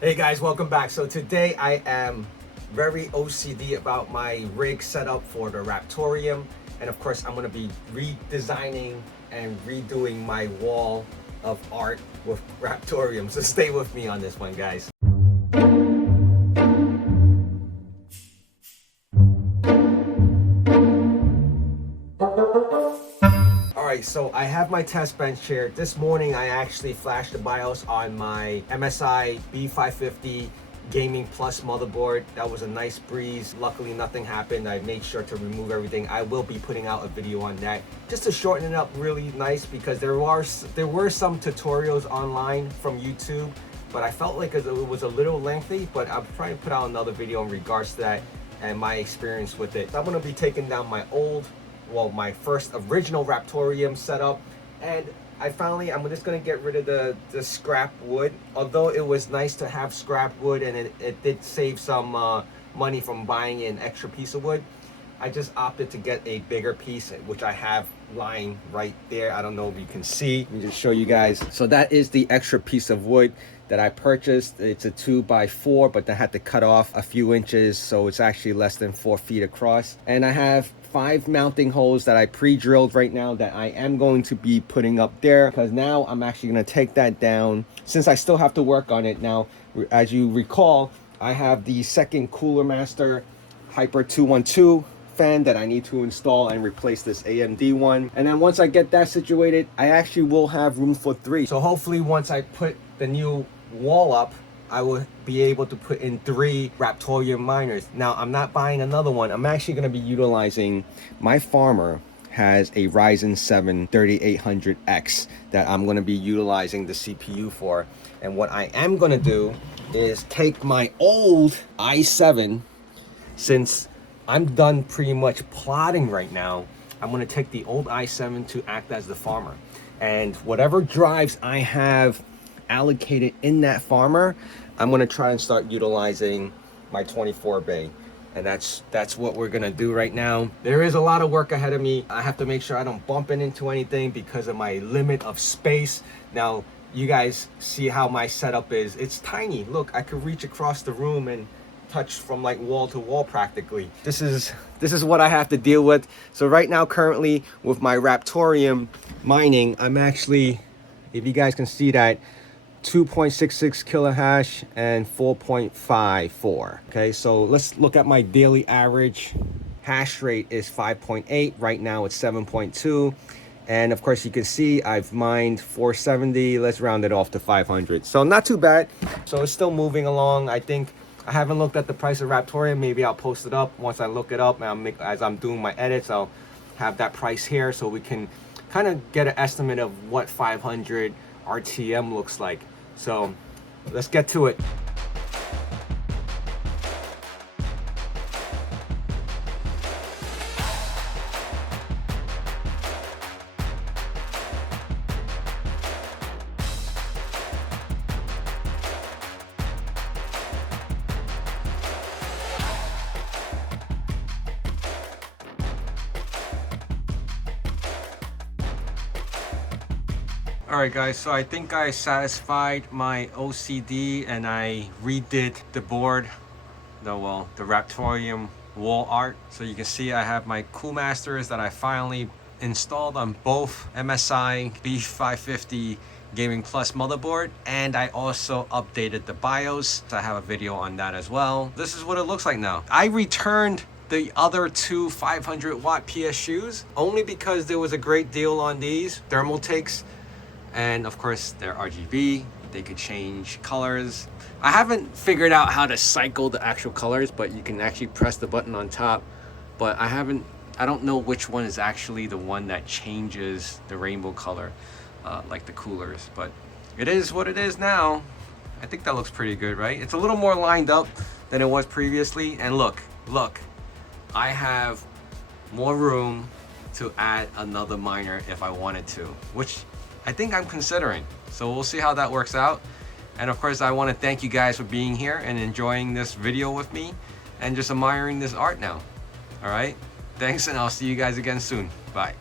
Hey guys, welcome back. So today I am very OCD about my rig setup for the Raptoreum, and of course I'm going to be redesigning and redoing my wall of art with Raptoreum. So stay with me on this one, guys. Alright, so I have my test bench here. This morning I actually flashed the BIOS on my MSI B550 Gaming Plus motherboard. That was a nice breeze. Luckily nothing happened. I made sure to remove everything. I will be putting out a video on that just to shorten it up really nice, because there were some tutorials online from YouTube, but I felt like it was a little lengthy. But I'm trying to put out another video in regards to that and my experience with it. I'm going to be taking down my my first original Raptoreum setup, and I'm just gonna get rid of the scrap wood. Although it was nice to have scrap wood, and it did save some money from buying an extra piece of wood, I just opted to get a bigger piece, which I have lying right there. I don't know if you can see. Let me just show you guys. So that is the extra piece of wood that I purchased. It's a 2x4, but I had to cut off a few inches, so it's actually less than 4 feet across. And I have 5 mounting holes that I pre-drilled right now that I am going to be putting up there, because now I'm actually going to take that down, since I still have to work on it. Now, as you recall, I have the second Cooler Master Hyper 212 fan that I need to install and replace this AMD one. And then once I get that situated, I actually will have room for 3. So hopefully once I put the new wall up, I will be able to put in 3 Raptoreum miners. Now, I'm not buying another one. I'm actually going to be utilizing, my farmer has a Ryzen 7 3800X that I'm going to be utilizing the CPU for. And what I am going to do is take my old i7, since I'm done pretty much plotting right now, I'm going to take the old i7 to act as the farmer. And whatever drives I have allocated in that farmer, I'm going to try and start utilizing my 24 bay. And that's what we're going to do right now. There is a lot of work ahead of me. I have to make sure I don't bump into anything because of my limit of space. Now, you guys see how my setup is. It's tiny. Look, I could reach across the room and touch from like wall to wall practically. This is what I have to deal with. So right now, currently with my Raptoreum mining, I'm actually, if you guys can see that, 2.66 kilohash and 4.54. Okay, so let's look at my daily average. Hash rate is 5.8. Right now it's 7.2. And of course you can see I've mined 470. Let's round it off to 500. So not too bad. So it's still moving along. I think I haven't looked at the price of Raptoreum. Maybe I'll post it up. Once I look it up, and as I'm doing my edits, I'll have that price here so we can kind of get an estimate of what 500 RTM looks like. So let's get to it. Alright guys, so I think I satisfied my OCD and I redid the board, the Raptoreum wall art. So you can see I have my Cool Masters that I finally installed on both MSI B550 Gaming Plus motherboard, and I also updated the BIOS. I have a video on that as well. This is what it looks like now. I returned the other 2 500 watt PSUs only because there was a great deal on these thermal takes. And of course they're RGB, they could change colors. I haven't figured out how to cycle the actual colors, but you can actually press the button on top. But I don't know which one is actually the one that changes the rainbow color, like the coolers. But it is what it is now. I think that looks pretty good, right? It's a little more lined up than it was previously. And look, I have more room to add another miner if I wanted to, which I think I'm considering. So we'll see how that works out. And of course, I want to thank you guys for being here and enjoying this video with me and just admiring this art now. All right, thanks, and I'll see you guys again soon. Bye.